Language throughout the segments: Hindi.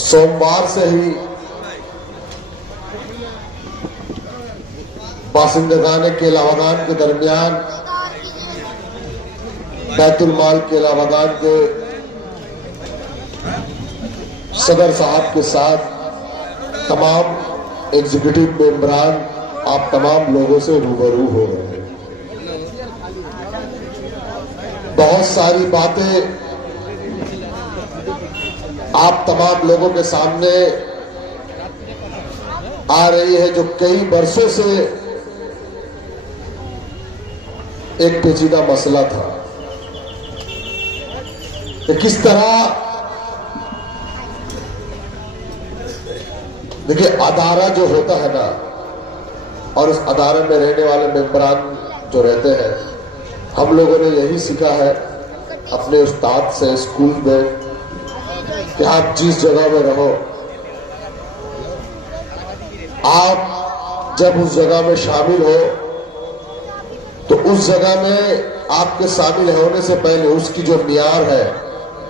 सोमवार से ही बासिंदगान केलावदान के दरमियान बैतुल माल केलावदान के सदर साहब के साथ तमाम एग्जीक्यूटिव मेंबरान आप तमाम लोगों से रूबरू हो रहे हैं। बहुत सारी बातें आप तमाम लोगों के सामने आ रही है जो कई वर्षों से एक पेचीदा मसला था कि किस तरह, देखिए अदारा जो होता है ना, और उस अदारे में रहने वाले मेंबरान जो रहते हैं, हम लोगों ने यही सीखा है अपने उस्ताद से स्कूल में कि आप जिस जगह में रहो, आप जब उस जगह में शामिल हो तो उस जगह में आपके शामिल होने से पहले उसकी जो मियार है,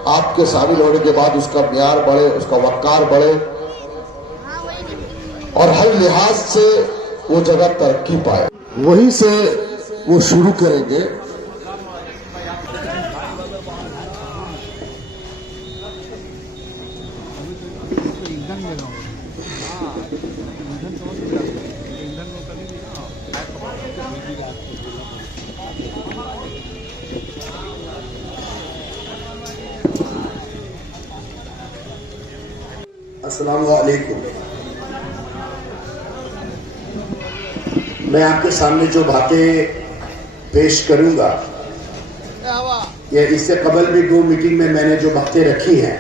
आपके शामिल होने के बाद उसका मियार बढ़े, उसका वक़ार बढ़े और हर लिहाज से वो जगह तरक्की पाए। वहीं से वो शुरू करेंगे। अस्सलाम वालेकुम। मैं आपके सामने जो बातें पेश करूंगा, ये इससे कबल भी 2 मीटिंग में मैंने जो बातें रखी हैं,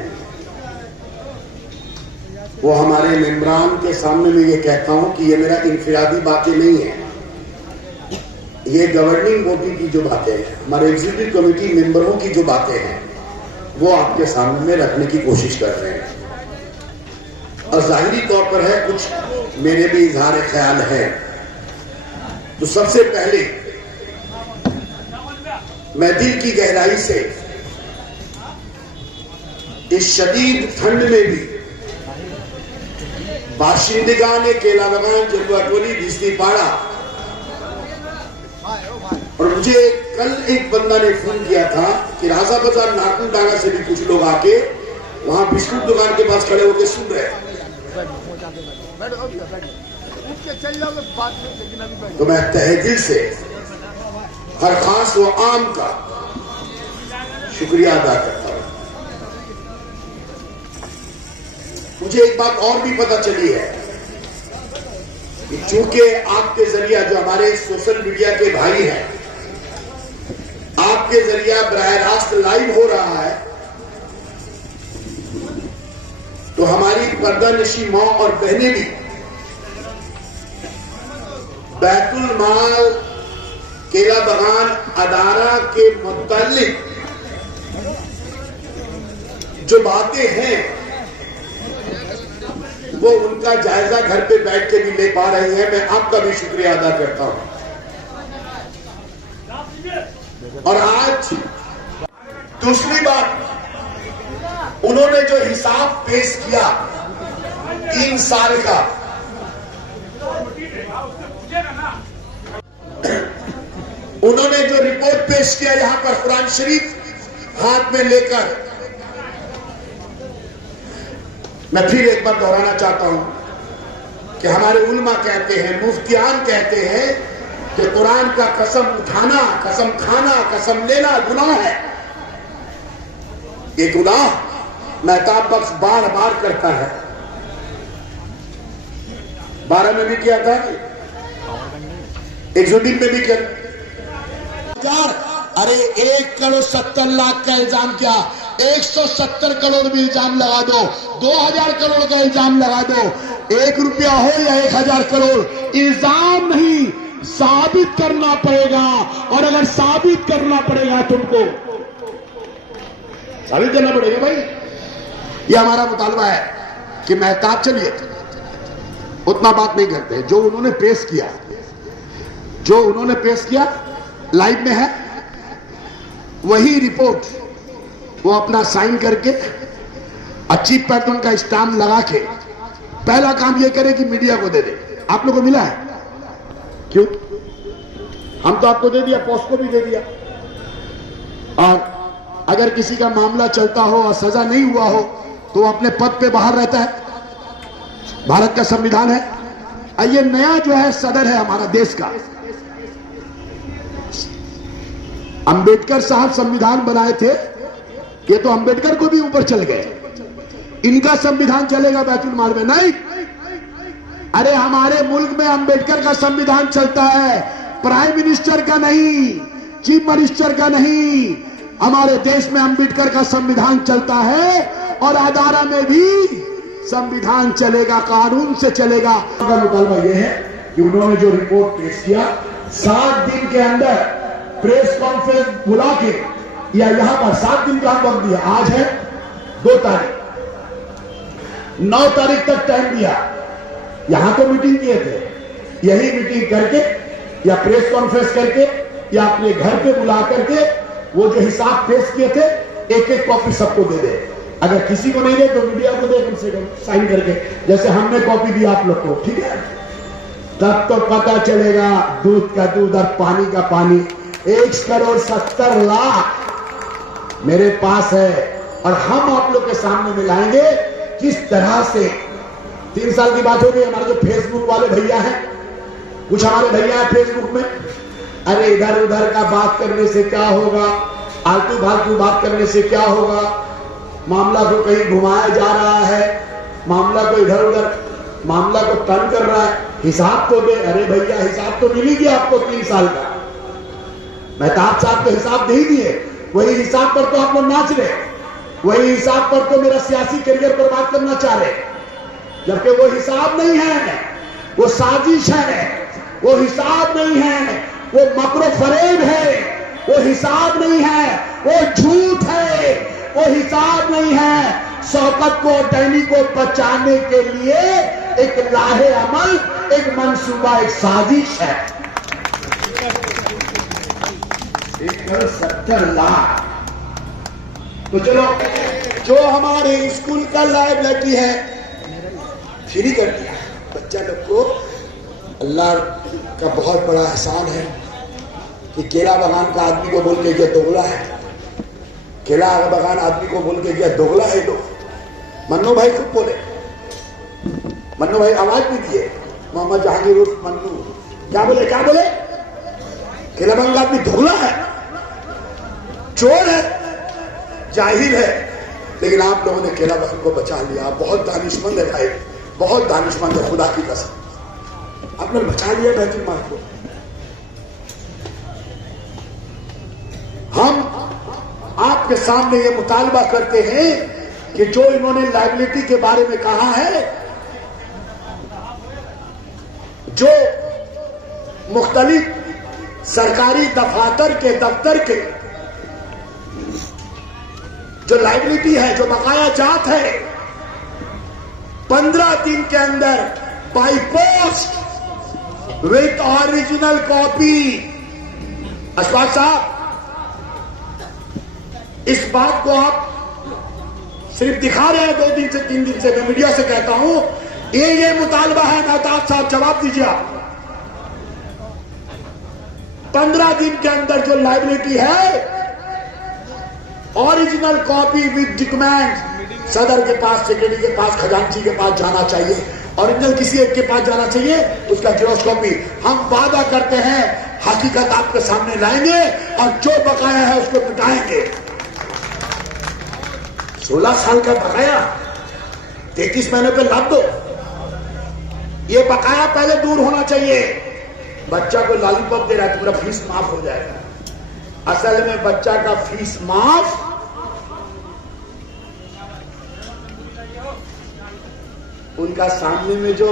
वो हमारे मेंबरान के सामने मैं ये कहता हूं कि ये मेरा इनफिरादी बातें नहीं है, ये गवर्निंग बॉडी की जो बातें हैं, हमारे एग्जीक्यूटिव कमेटी मेंबरों की जो बातें हैं, वो आपके सामने में रखने की कोशिश कर रहे हैं। और जाहिरी तौर पर है कुछ मेरे भी इजहार ख्याल है। तो सबसे पहले मैं दिल की गहराई से इस शदीद ठंड में भी बाशिंदगान केलावदान जलवाटोली बिजलीपाड़ा, और मुझे कल एक बंदा ने फोन किया था कि राजा बाजार नागपुर डांगा से भी कुछ लोग आके वहां बिस्कुट दुकान के पास खड़े होकर सुन रहे हैं। तो मैं तहे दिल से हर खास व आम का शुक्रिया अदा करता हूं। मुझे एक बात और भी पता चली है कि चूंकि आपके जरिया जो हमारे सोशल मीडिया के भाई हैं, आपके जरिया बराह रास्त लाइव हो रहा है, तो हमारी पर्दानशी मां और बहनें भी बैतुल माल केलाबगान अदारा के मुताल्लिक जो बातें हैं वो उनका जायजा घर पे बैठ के भी ले पा रही है। मैं आपका भी शुक्रिया अदा करता हूं। और आज दूसरी बात, उन्होंने जो हिसाब पेश किया 3 साल का, उन्होंने जो रिपोर्ट पेश किया यहां पर कुरान शरीफ हाथ में लेकर, मैं फिर एक बार दोहराना चाहता हूं कि हमारे उलमा कहते हैं, मुफ्तियान कहते हैं कि कुरान का कसम उठाना, कसम खाना, कसम लेना गुनाह है। ये गुनाह मेहताब बख्श बार बार करता है। 12 में भी किया था, एग्जीक्यूटिव में भी किया। अरे 1 करोड़ 70 लाख का इल्जाम किया, 170 करोड़ भी इल्जाम लगा दो, 2000 करोड़ का इल्जाम लगा दो, 1 रुपया हो या 1000 करोड़, इल्जाम नहीं, साबित करना पड़ेगा। और अगर साबित करना पड़ेगा, तुमको साबित करना पड़ेगा भाई। ये हमारा मुतालबा है कि मेहताब, चलिए उतना बात नहीं करते। जो उन्होंने पेश किया लाइव में है, वही रिपोर्ट वो अपना साइन करके अच्छी पैटर्न का स्टाम्प लगा के पहला काम ये करे कि मीडिया को दे दे। आप लोगों को मिला है? क्यों? हम तो आपको दे दिया, पोस्ट को भी दे दिया। और अगर किसी का मामला चलता हो और सजा नहीं हुआ हो तो वो अपने पद पे बाहर रहता है। भारत का संविधान है। ये नया जो है सदर है हमारा देश का, अंबेडकर साहब संविधान बनाए थे। ये तो अंबेडकर को भी ऊपर चल गए। इनका संविधान चलेगा बैतुल माल में? नहीं। अरे हमारे मुल्क में अंबेडकर का संविधान चलता है, प्राइम मिनिस्टर का नहीं, चीफ मिनिस्टर का नहीं। हमारे देश में अंबेडकर का संविधान चलता है और अदारा में भी संविधान चलेगा, कानून से चलेगा। का मुतालबा यह है कि उन्होंने जो रिपोर्ट पेश किया 7 दिन के अंदर प्रेस कॉन्फ्रेंस बुला के या यहां पर 7 दिन का वक्त दिया। आज है 2 तारीख, 9 तारीख तक टाइम दिया। यहां तो मीटिंग किए थे, यही मीटिंग करके या प्रेस कॉन्फ्रेंस करके या अपने घर पे बुला करके वो जो हिसाब पेश किए थे एक एक कॉपी सबको दे दे। अगर किसी को नहीं दे तो मीडिया को दे, कम से कम साइन करके, जैसे हमने कॉपी दी आप लोग को, ठीक है? तब तो पता चलेगा दूध का दूध और पानी का पानी। 1 करोड़ 70 लाख मेरे पास है और हम आप लोग के सामने मिलाएंगे किस तरह से। 3 साल की बात हो गई। हमारे जो फेसबुक वाले भैया हैं, कुछ हमारे भैया हैं फेसबुक में, अरे इधर उधर का बात करने से क्या होगा, आलतू फालतू बात करने से क्या होगा, मामला को कहीं घुमाया जा रहा है, मामला को इधर उधर, मामला को टर्न कर रहा है, हिसाब तो दे। अरे भैया हिसाब तो मिल ही गया आपको 3 साल का। मेहताब साहब तो हिसाब दे ही दिए। वही हिसाब पर तो आप लोग नाच रहे, वही हिसाब पर तो मेरा सियासी करियर बर्बाद करना चाह रहे, जबकि वो हिसाब नहीं है, वो साजिश है। वो हिसाब नहीं है, वो मकरो फरेब है। वो हिसाब नहीं है, वो झूठ है। वो हिसाब नहीं है। शौकत को, डैनी को बचाने के लिए एक लाहे अमल, एक मंसूबा, एक साजिश है। 1,70 लाख। तो चलो, जो हमारे स्कूल का लाइबिलिटी है फ्री कर दिया बच्चा लोग को। अल्लाह का बहुत बड़ा एहसान है कि केला बगान का आदमी को बोल के गया दोगला है, केला बगान आदमी को बोल के गया दोगला है। लोग मन्नू भाई खुद बोले, मन्नू भाई आवाज भी दिए, मोहम्मद जहांगीर उर्फ मन्नू, क्या बोले? क्या बोले? केला बगान का आदमी दोगला है, चोर है, जाहिल है। लेकिन आप लोगों ने केला बगान को बचा लिया। बहुत दानिशमंद है भाई, बहुत दानिशमंद है, खुदा की कसम। आपने बचा लिया बैतुल माल को। हम आपके सामने ये मुतालबा करते हैं कि जो इन्होंने लायबिलिटी के बारे में कहा है, जो मुख्तलिफ सरकारी दफातर के दफ्तर के जो लायबिलिटी है, जो बकाया जात है, 15 दिन के अंदर by post with original copy. Ashfaq साहब, इस बात को आप सिर्फ दिखा रहे हैं 2 दिन से 3 दिन से। मैं मीडिया से कहता हूं ये मुतालबा है। मेहताब साहब जवाब दीजिए आप। 15 दिन के अंदर जो लायबिलिटी है, ओरिजिनल कॉपी विद डॉक्यूमेंट सदर के पास, सेक्रेटरी के पास, खजांची के पास जाना चाहिए। ओरिजिनल किसी एक के पास जाना चाहिए, उसका जेरॉक्स कॉपी। हम वादा करते हैं हकीकत आपके सामने लाएंगे और जो बकाया है उसको मिटाएंगे। 16 साल का बकाया 33 महीने पे लाद दो। ये बकाया पहले दूर होना चाहिए। बच्चा को लॉलीपॉप दे रहा है तो मेरा फीस माफ हो जाएगा। असल में बच्चा का फीस माफ उनका सामने में जो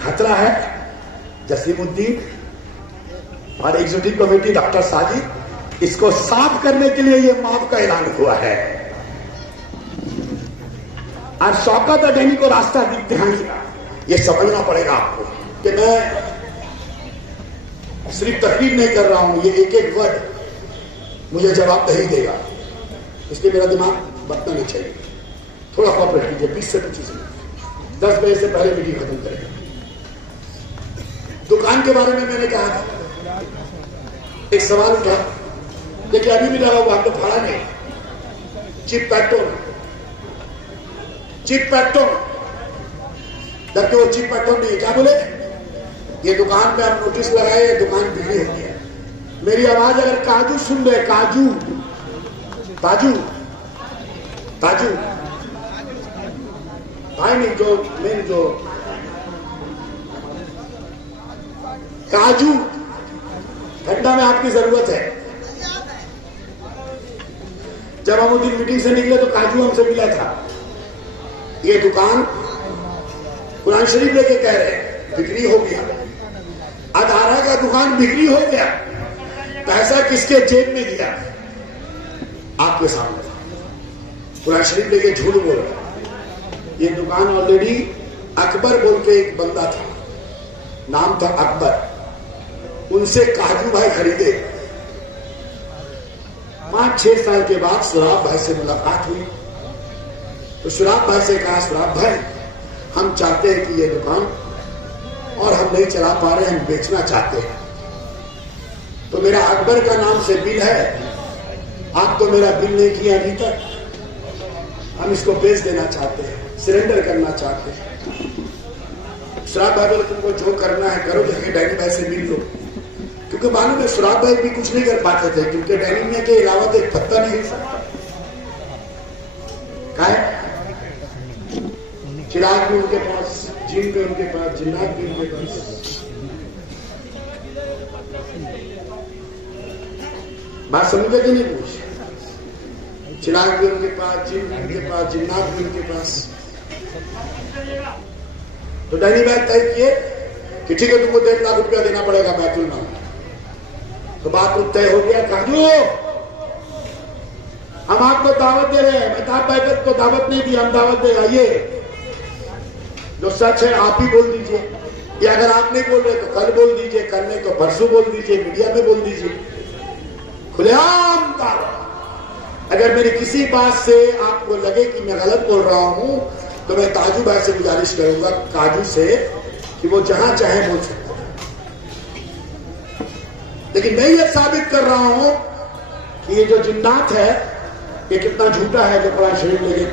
खतरा है, जसीमुद्दीन और एग्जीक्यूटिव कमेटी डॉक्टर साजिद, इसको साफ करने के लिए यह माफ का ऐलान हुआ है। और शौकत अडवाणी को रास्ता दिखाएगा। यह समझना पड़ेगा आपको कि मैं सिर्फ तकरीर नहीं कर रहा हूं, ये एक एक वर्ड मुझे जवाब नहीं देगा, इसलिए मेरा दिमाग बदलना नहीं चाहिए। थोड़ा कॉपरेट कीजिए, 20 से 25 मिनट, 10 बजे से पहले मीटिंग खत्म करेगा। दुकान के बारे में मैंने कहा था, एक सवाल उठा, देखिए अभी भी लगा हुआ, आपको फाड़ा नहीं, चिप पैटर्न जबकि वो चिप पैटर्न नहीं है। क्या बोले? ये दुकान पे हम नोटिस लगाए, ये दुकान बिक्री हो गया। मेरी आवाज अगर काजू सुन रहे, काजू ताजू ताजू भाई नहीं, जो मेन जो काजू ठंडा में आपकी जरूरत है। जब हम उस दिन मीटिंग से निकले तो काजू हमसे मिला था। ये दुकान कुरान शरीफ लेके कह रहे हैं बिक्री हो गया, अदारा का दुकान बिक्री हो गया। पैसा किसके जेब में गया? आपके सामने कुरान शरीफ लेके झूठ बोल रहा। ये दुकान ऑलरेडी अकबर बोल के एक बंदा था, नाम था अकबर, उनसे काजू भाई खरीदे। 5-6 साल के बाद सुराब भाई से मुलाकात हुई तो सुराब भाई से कहा, सुराब भाई हम चाहते हैं कि ये दुकान और हम नहीं चला पा रहे, हम बेचना चाहते हैं। तो मेरा अकबर का नाम से बिल है, आप तो मेरा बिल नहीं किया अभी तक, हम इसको बेच देना चाहते हैं, सरेंडर करना चाहते हैं। सुराब भाई बोले तुमको जो करना है करो, जाके डैनी भाई से मिल लो। क्योंकि मालूम है सुराब भाई भी कुछ नहीं कर पाते थे, क्योंकि डैनी मियां के अलावा तो एक पत्ता नहीं हिल सकता। चिराग भी उनके पास, जिन भी उनके पास, जिन्नात भी उनके पास। बात समझे कि नहीं? पूछ, चिराग भी उनके पास, जिन भी उनके पास, जिन्नात भी उनके पास। तो डैनी भाई तय किए कि ठीक है तुमको 1.5 लाख रुपया देना पड़ेगा बैतुल माल। तो बात तय हो गया। काजू हम आपको दावत दे रहे हैं, मेहताब भाई को दावत नहीं दी, हम दावत दे रहे। ये जो सच है आप ही बोल दीजिए, या अगर आप नहीं बोल रहे तो कल बोल दीजिए, कल नहीं तो परसों बोल दीजिए, मीडिया में बोल दीजिए, खुलेआम दावत। अगर मेरी किसी बात से आपको लगे कि मैं गलत बोल रहा हूं तो मैं ताजू भाई से गुजारिश करूंगा, काजू से, कि वो जहां चाहे बोल सकते हैं। लेकिन मैं ये साबित कर रहा हूं कि ये जो जिन्नात है ये कितना झूठा है, जो कुरान शरीफ लेके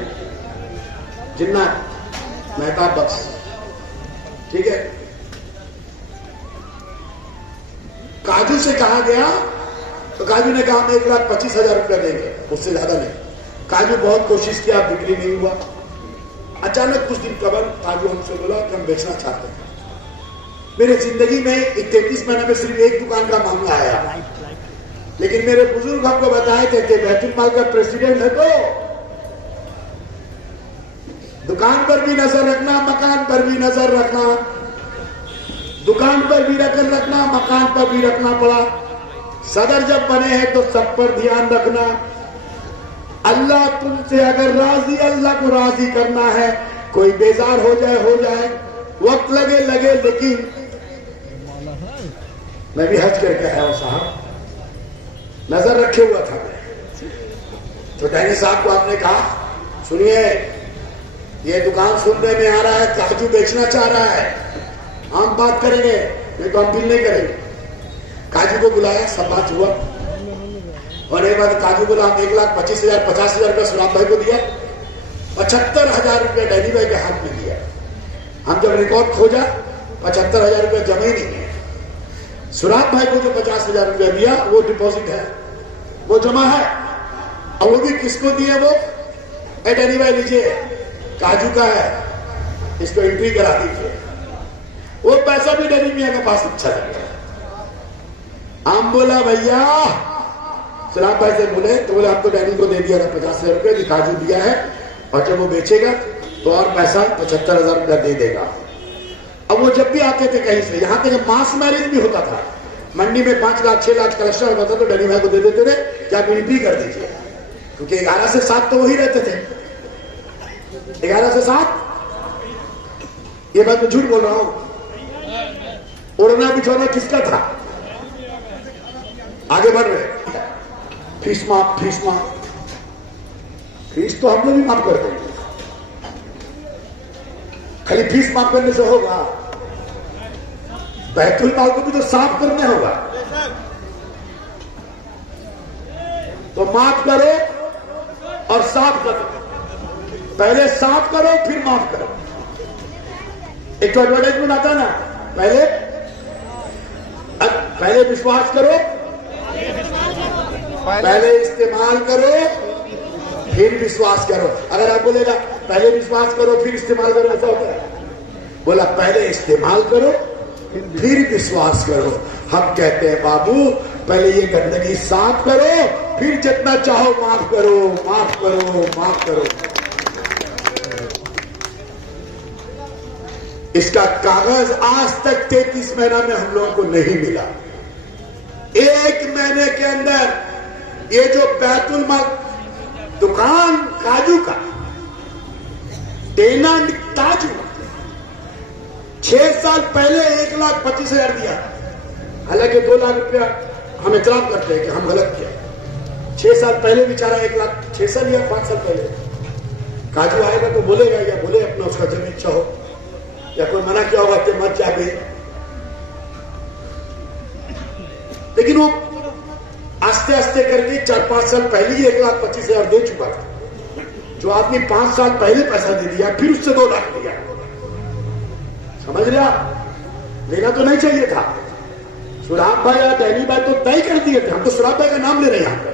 जिन्नात मेहताब बख्श, ठीक है। काजू से कहा गया तो काजू ने कहा हम 1,25,000 रुपया देंगे, उससे ज्यादा नहीं। काजू बहुत कोशिश किया, बिक्री नहीं हुआ। अचानक कुछ दिन कबल काजू हमसे बोला कि हम बेचना चाहते हैं। मेरे जिंदगी में 33 महीने में सिर्फ एक दुकान का मामला आया, लेकिन मेरे बुजुर्ग हमको बताए थे कि बैतुल माल का प्रेसिडेंट है तो दुकान पर भी नजर रखना, मकान पर भी नजर रखना, दुकान पर भी नजर रखना, मकान पर भी रखना पड़ा। सदर जब बने हैं तो सब पर ध्यान रखना। अल्लाह तुमसे अगर राजी, अल्लाह को राजी करना है, कोई बेजार हो जाए, वक्त लगे, लेकिन मैं भी हज करके आया हूं साहब, नजर रखे हुआ था मैं। तो डैनी साहब को आपने कहा सुनिए ये दुकान सुनने में आ रहा है, काजू बेचना चाह रहा है, हम बात करेंगे, नहीं तो हम बिल नहीं करेंगे। काजू को बुलाया, सब बात हुआ, और एक बार काजू बोला हम 1,25,000 50,000 रुपया सुराब भाई को दिया, 75,000 रुपया डैनी भाई के हाथ में दिया। हम जब रिकॉर्ड खोजा 75,000 रुपया जमा ही नहीं है। सुराब भाई को जो 50,000 रुपया दिया वो डिपॉजिट है, वो जमा है, और वो भी किसको दिए? वो डैनी भाई लीजिए काजू का है, इसको एंट्री करा दीजिए। वो पैसा भी डैनी मियां के पास अच्छा लगा। हम बोला भैया, सुराब भाई से बोले तो बोले आपको डैनी को दे दिया था 50,000 रुपये, काजू दिया है, और जब वो बेचेगा तो और पैसा 75,000 रुपया दे देगा। अब वो जब भी आते थे कहीं से, यहाँ पे जब मास मैरिज भी होता था, मंडी में 5 लाख 6 लाख कलेक्शन होता था तो डैनी भाई को दे देते थे कि आप एंट्री कर दीजिए, क्योंकि 11 से 7 तो वही रहते थे, 11 से 7। ये बात मैं झूठ बोल रहा हूं। उड़ना बिछोना किसका था? आगे बढ़ रहे, फीस तो हम लोग भी माफ कर देंगे, खाली फीस माफ करने से होगा? बैतुल माल को भी तो साफ करना होगा। तो माफ करो और साफ करो। पहले साफ करो फिर माफ करो। एक तो एडवर्टाइजमेंट आता है ना, पहले विश्वास करो, पहले इस्तेमाल करो फिर विश्वास करो। अगर आप बोलेगा पहले विश्वास करो फिर इस्तेमाल करो, ऐसा होता है? बोला पहले इस्तेमाल करो फिर विश्वास करो। हम कहते हैं बाबू पहले ये गंदगी साफ करो, फिर जितना चाहो माफ करो, माफ करो, माफ करो। इसका कागज आज तक 33 महीना में हम लोगों को नहीं मिला। एक महीने के अंदर ये जो बैतुल माल दुकान काजू का टेनेंट ताजू 6 साल पहले 1,25,000 दिया। हालांकि 2 लाख रुपया हम इतराम करते हैं कि हम गलत किया। 6 साल पहले बेचारा 1,06,000 लिया। 5 साल पहले काजू आएगा तो बोलेगा, या बोले अपना उसका जब इच्छा हो, या कोई मना किया होगा कि मत जागे। लेकिन वो आस्ते आस्ते करके 4-5 साल पहले ही 1,25,000 दे चुका था। जो आदमी 5 साल पहले पैसा दे दिया फिर उससे 2 लाख लिया, समझ लिया? लेना तो नहीं चाहिए था। सुराब भाई या डैनी भाई तो तय कर दिए थे। हम तो सुराब भाई का नाम ले रहे हैं, यहां पर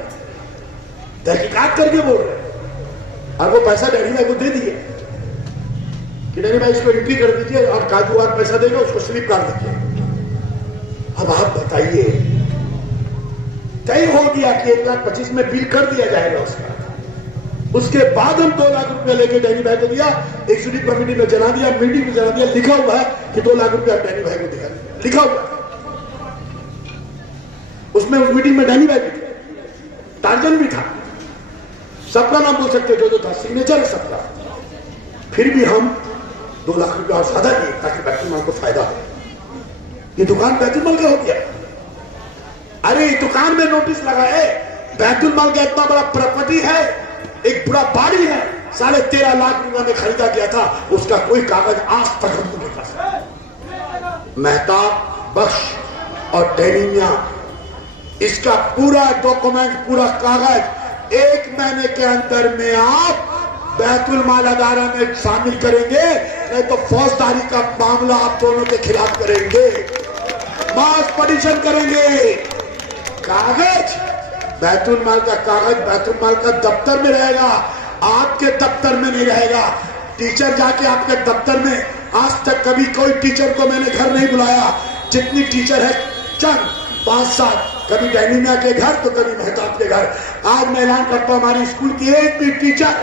तहकीकात करके बोल रहे हैं। और वो पैसा डैनी भाई को दे दिए कि डैनी भाई इसको एंट्री कर दीजिए और काजू और पैसा देगा, उसको स्लिप काट दीजिए। अब आप बताइए, तय हो गया कि 1,25,000 में बिल कर दिया जाएगा उसका। उसके बाद हम 2 लाख रुपया लेके डैनी भाई को दिया, एग्जीक्यूटिव कमेटी में जला दिया, मीटिंग में जला दिया। लिखा हुआ है कि 2 लाख रुपया डैनी भाई को दिया, लिखा हुआ। उसमें उस मीटिंग में डैनी भाई भी थे, टार्जन भी था, सबका नाम बोल सकते जो था, सिग्नेचर है सबका। फिर भी हम 2 लाख रुपया और ज्यादा दिए ताकि बैतुल माल को फायदा हो। ये दुकान बैतुल माल का हो गया। अरे दुकान में नोटिस लगाए, बैतुल माल का इतना बड़ा प्रॉपर्टी है, एक पूरा बाड़ी है, 13.5 लाख रुपए में खरीदा गया था। उसका कोई कागज आज तक हमको नहीं कर सकता। मेहताब, बख्श और डैनिया, इसका पूरा डॉक्यूमेंट, पूरा कागज 1 महीने के अंदर में आप बैतुल माल अदारा में शामिल करेंगे, नहीं तो फौजदारी का मामला आप दोनों के खिलाफ करेंगे, मास पिटीशन करेंगे। कागज बैतुल माल का कागज बैतुल माल का दफ्तर में रहेगा, आपके दफ्तर में नहीं रहेगा। टीचर जाके आपके दफ्तर में, आज तक कभी कोई टीचर को मैंने घर नहीं बुलाया। जितनी टीचर है चंद 5-7, कभी डैनिया के घर तो कभी मेहताब के घर। आज मैं ऐलान करता हूं, हमारी स्कूल की एक भी टीचर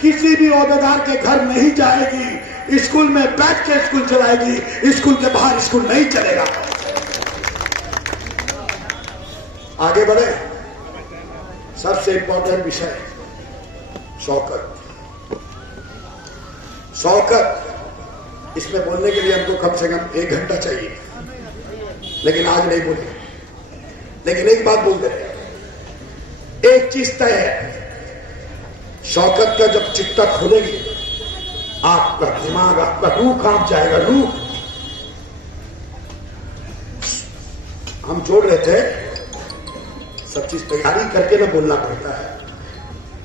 किसी भी ओहदेदार के घर नहीं जाएगी। स्कूल में बैठ के स्कूल चलाएगी, स्कूल के बाहर स्कूल नहीं चलेगा। आगे बढ़े। सबसे इंपॉर्टेंट विषय शौकत। शौकत, इसमें बोलने के लिए हमको कम से कम 1 घंटा चाहिए, लेकिन आज नहीं बोले। लेकिन एक बात बोल दे, एक चीज तय है, शौकत का जब चिट्टा खोलेगी आपका दिमाग, आपका रूह कांप जाएगा। रूह, हम जोड़ रहे थे, सब चीज तैयारी करके ना बोलना पड़ता है।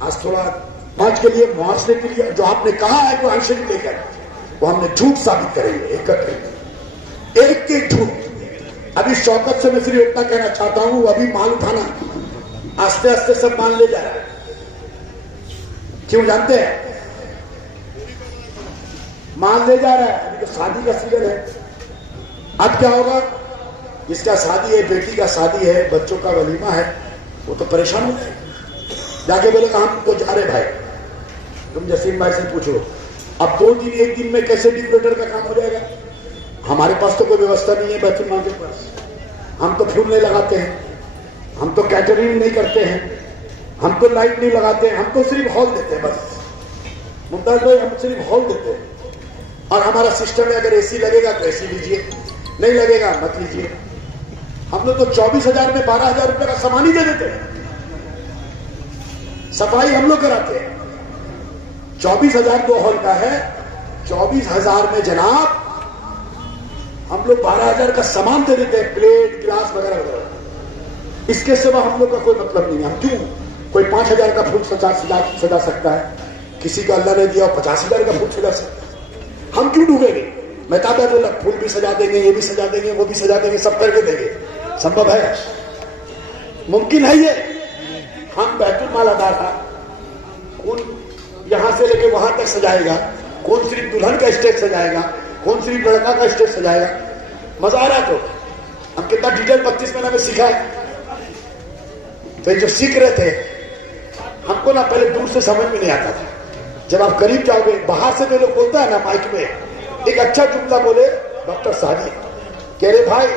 आज थोड़ा आज के लिए, मुआवजे के लिए जो आपने कहा है वो आंसर लेकर वो हमने झूठ साबित करेंगे, एक एक झूठ। अभी शौकत से मैं सिर्फ इतना कहना चाहता हूं, अभी माल उठाना आस्ते आस्ते सब मान ले जा रहा है। क्यों जानते हैं? मान ले जा रहा है। अभी तो शादी का सीजन है। अब क्या होगा? जिसका शादी है, बेटी का शादी है, बच्चों का वलीमा है, वो तो परेशान हो जाए। जाके बोलेगा हम तो जा रहे भाई। तुम जसीम भाई से पूछो, अब 2 दिन 1 दिन में कैसे डिकोरेटर का काम हो जाएगा? हमारे पास तो कोई व्यवस्था नहीं है बैतुल माल के पास। हम तो फ्यूल नहीं लगाते हैं, हम तो कैटरिंग नहीं करते हैं, हम तो लाइट नहीं लगाते हैं, हम तो सिर्फ हॉल देते हैं बस। मुमताज भाई, हम सिर्फ हॉल देते हैं। और हमारा सिस्टम है, अगर एसी लगेगा तो एसी लीजिए, नहीं लगेगा मत लीजिए। हम लोग तो 24,000 में 12,000 रुपए का सामान ही दे देते हैं। सफाई हम लोग कराते हैं। 24,000 2 हॉल का है, 24,000 में जनाब हम लोग 12,000 का सामान दे देते हैं, प्लेट गिलास वगैरह वगैरह। इसके सिवा हम लोग का कोई मतलब नहीं है। हम क्यों, कोई 5,000 का फूल सजा सकता है, किसी का अल्लाह ने दिया 50,000 का फूल सजा सकता है, हम क्यों डूबेंगे? मेहताब बोला फूल भी सजा देंगे, ये भी सजा देंगे, वो भी सजा देंगे, सब करके देंगे। संभव है? मुमकिन है ये? हम बैतुल माल अदा था, कौन यहां से लेके वहां तक सजाएगा, कौन सिर्फ दुल्हन का स्टेज सजाएगा, कौन सिर्फ लड़का का स्टेज सजाएगा। मजा आ रहा है? तो हम कितना डिटेल 32 महीने में सीखा है। तो जो सीख रहे थे हमको ना पहले दूर से समझ में नहीं आता था, जब आप करीब जाओगे, बाहर से तो लोग बोलता है ना माइक में, एक अच्छा जुमला बोले डॉक्टर साहब कह रहे भाई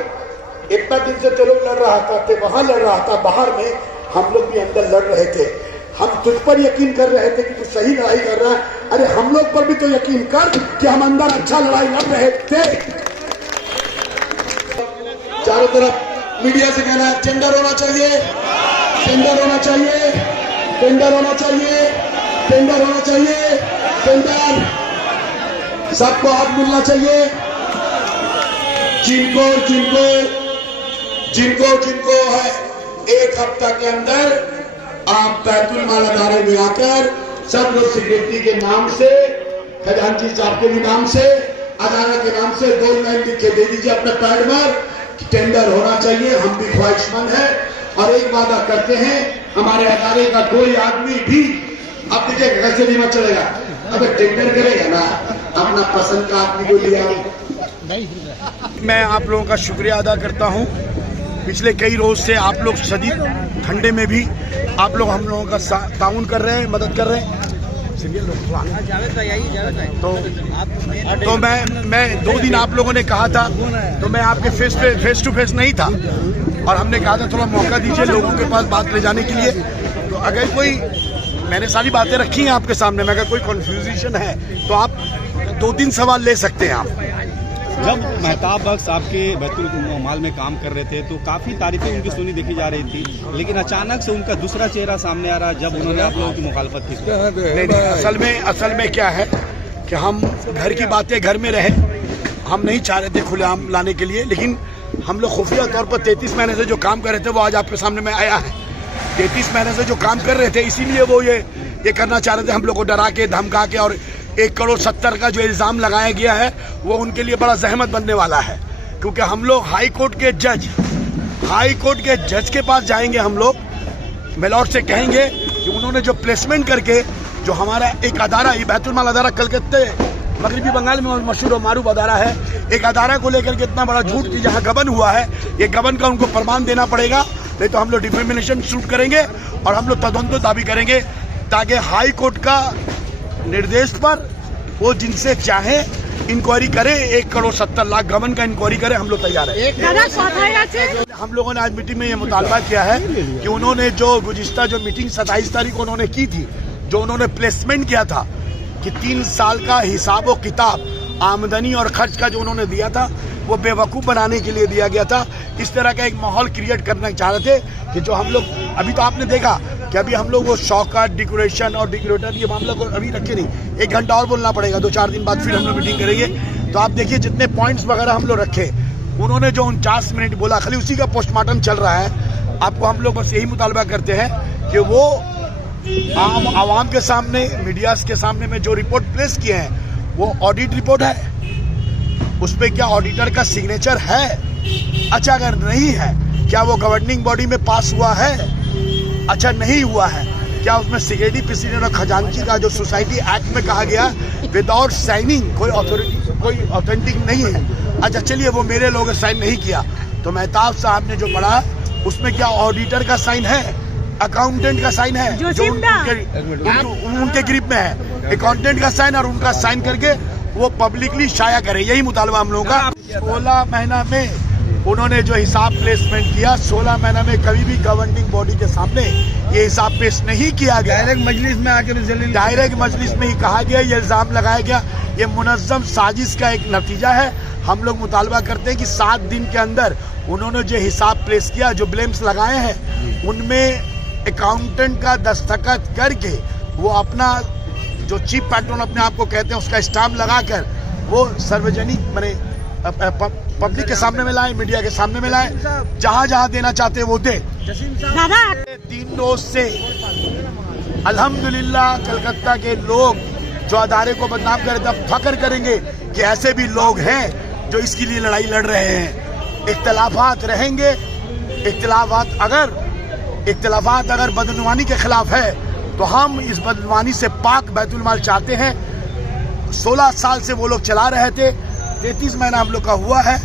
इतना दिन से तो लोग लड़ रहा था, वहां लड़ रहा था, बाहर में हम लोग भी अंदर लड़ रहे थे, हम तुझ पर यकीन कर रहे थे कि तू सही लड़ाई कर रहा है, अरे हम लोग पर भी तो यकीन कर कि हम अंदर अच्छा लड़ाई लड़ रहे थे। चारों तरफ मीडिया से कहना है टेंडर होना चाहिए, टेंडर होना चाहिए, टेंडर होना चाहिए, टेंडर होना चाहिए, टेंडर सबको हाथ मिलना चाहिए। जिनको जिनको जिनको जिनको है 1 हफ्ता के अंदर आप बैतुल माल अदारे में आकर सब लोग सेक्रेटरी के नाम से, खजांची साहब के भी नाम से, अदारा के नाम से 2 लाइन लिख के दे दीजिए अपने पैड पर कि टेंडर होना चाहिए। हम भी ख्वाहिशमंद है और एक वादा करते हैं, हमारे अदारे का कोई आदमी भी अब देखिए कैसे भी मत चलेगा, अगर टेंडर करेगा ना अपना पसंद का आदमी को लिया। मैं आप लोगों का शुक्रिया अदा करता हूं। पिछले कई रोज से आप लोग शदीद ठंडे में भी आप लोग हम लोगों का ताउन कर रहे हैं, मदद कर रहे हैं। तो मैं 2 दिन आप लोगों ने कहा था, तो मैं आपके फेस टू फेस नहीं था और हमने कहा था थोड़ा मौका दीजिए लोगों के पास बात ले जाने के लिए। तो अगर कोई, मैंने सारी बातें रखी हैं आपके सामने में, अगर कोई कन्फ्यूजन है तो आप 2-3 सवाल ले सकते हैं आप। जब मेहताब बख्श आपके बैतुल माल में काम कर रहे थे तो काफ़ी तारीफें उनकी सुनी देखी जा रही थी, लेकिन अचानक से उनका दूसरा चेहरा सामने आ रहा जब उन्होंने आप लोगों की मुखालफत की। नहीं, असल में क्या है कि हम घर की बातें घर में रहे, हम नहीं चाह रहे थे खुलेआम लाने के लिए, लेकिन हम लोग खुफिया तौर पर 33 महीने से जो काम कर रहे थे वो आज आपके सामने में आया है। 33 महीने से जो काम कर रहे थे इसीलिए वो ये करना चाह रहे थे, हम लोग को डरा के धमका के, और 1,70,00,000 का जो इल्ज़ाम लगाया गया है वो उनके लिए बड़ा जहमत बनने वाला है, क्योंकि हम लोग हाई कोर्ट के जज के पास जाएंगे, हम लोग मिलॉर्ड से कहेंगे कि उन्होंने जो प्लेसमेंट करके जो हमारा एक अदारा, ये बैतुल माल अदारा कलकत्ते मगरबी बंगाल में मशहूर और मारूफ अदारा है, एक अदारा को लेकर के इतना बड़ा झूठ की जहाँ गबन हुआ है, ये गबन का उनको प्रमाण देना पड़ेगा, नहीं तो हम लोग डिफेमेशन शूट करेंगे और हम लोग तदंतो दावी करेंगे, ताकि हाई कोर्ट का निर्देश पर वो जिनसे चाहे इंक्वायरी करे, 1,70,00,000 गबन का इंक्वायरी करे, हम लोग तैयार हैं। हम लोगों ने आज मीटिंग में ये मुतालबा किया है कि उन्होंने जो गुज़िश्ता जो मीटिंग 27 तारीख को उन्होंने की थी, जो उन्होंने प्लेसमेंट किया था कि 3 साल का हिसाब व किताब आमदनी और खर्च का जो उन्होंने दिया था वो बेवकूफ़ बनाने के लिए दिया गया था। इस तरह का एक माहौल क्रिएट करना चाह रहे थे कि जो हम लोग, अभी तो आपने देखा कि अभी हम लोग वो शौकत डेकोरेशन और डेकोरेटर ये मामला को अभी रखे नहीं, 1 घंटा और बोलना पड़ेगा, 2-4 दिन बाद फिर हम लोग मीटिंग करेंगे। तो आप देखिए जितने पॉइंट्स वगैरह हम लोग रखे, उन्होंने जो 49 मिनट बोला, खाली उसी का पोस्टमार्टम चल रहा है। आपको हम लोग बस यही मुतालबा करते हैं कि वो आवाम के सामने, मीडिया के सामने में जो रिपोर्ट प्लेस किए हैं वो ऑडिट रिपोर्ट है, उस पर क्या ऑडिटर का सिग्नेचर है? अच्छा, अगर नहीं है क्या वो गवर्निंग बॉडी में पास हुआ है? अच्छा, नहीं हुआ है, क्या उसमें सिक्योरिटी प्रेसिडेंट और खजांची का जो सोसाइटी एक्ट में कहा गया विदाउट साइनिंग कोई अथॉरिटी, कोई ऑथेंटिक नहीं है? अच्छा चलिए, वो मेरे लोगों ने साइन नहीं किया, तो मेहताब साहब ने जो पढ़ा उसमें क्या ऑडिटर का साइन है, अकाउंटेंट का साइन है, जो उनके ग्रिप में है, अकाउंटेंट का साइन, और उनका साइन करके वो पब्लिकली शाया करे, यही मुतालबा हम लोगों का। 16 महीना में उन्होंने जो हिसाब प्लेसमेंट किया, 16 महीना में कभी भी गवर्निंग बॉडी के सामने ये हिसाब पेश नहीं किया गया। डायरेक्ट मजलिस में आकर, डायरेक्ट मजलिस में ही कहा गया, ये इल्ज़ाम लगाया गया, ये मुनज़्ज़म साजिश का एक नतीजा है। हम लोग मुतालबा करते हैं कि 7 दिन के अंदर उन्होंने जो हिसाब प्लेस किया, जो ब्लेम्स लगाए हैं, उनमें अकाउंटेंट का दस्तखत करके वो अपना जो चीफ पैट्रन अपने आप को कहते हैं उसका स्टाम्प लगाकर वो सार्वजनिक माने पब्लिक के सामने में लाए, मीडिया के सामने में लाए, जहां जहां देना चाहते हैं वो दे। 3 रोज से अल्हम्दुलिल्लाह कलकत्ता के लोग जो अदारे को बदनाम कर रहे थे, फख्र करेंगे कि ऐसे भी लोग हैं जो इसके लिए लड़ाई लड़ रहे हैं। इख्तिलाफात रहेंगे, इख्तिलाफात अगर बदनवानी के खिलाफ है तो हम इस बदनवानी से पाक बैतुल माल चाहते हैं। 16 साल से वो लोग चला रहे थे, 33 महीना हम लोग का हुआ है।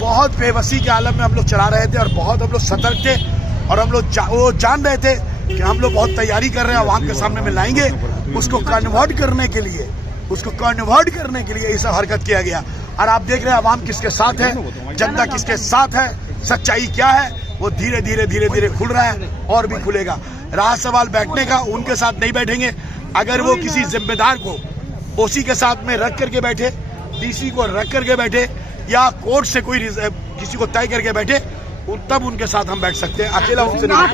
बहुत बेबसी के आलम में हम लोग चला रहे थे और बहुत हम लोग सतर्क थे और हम लोग वो जान रहे थे कि हम लोग बहुत तैयारी कर रहे हैं, आवाम के सामने में लाएंगे। उसको कन्वर्ट करने के लिए ये सब हरकत किया गया। और आप देख रहे हैं आवाम किसके साथ है, जनता किसके साथ है, सच्चाई क्या है, वो धीरे धीरे खुल रहा है और भी खुलेगा। रहा सवाल बैठने का, उनके साथ नहीं बैठेंगे। अगर वो किसी जिम्मेदार को ओसी के साथ में रख करके बैठे, डीसी को रख करके बैठे या कोर्ट से कोई किसी को तय करके बैठे, तब उनके साथ हम बैठ सकते हैं, अकेला उनसे नहीं।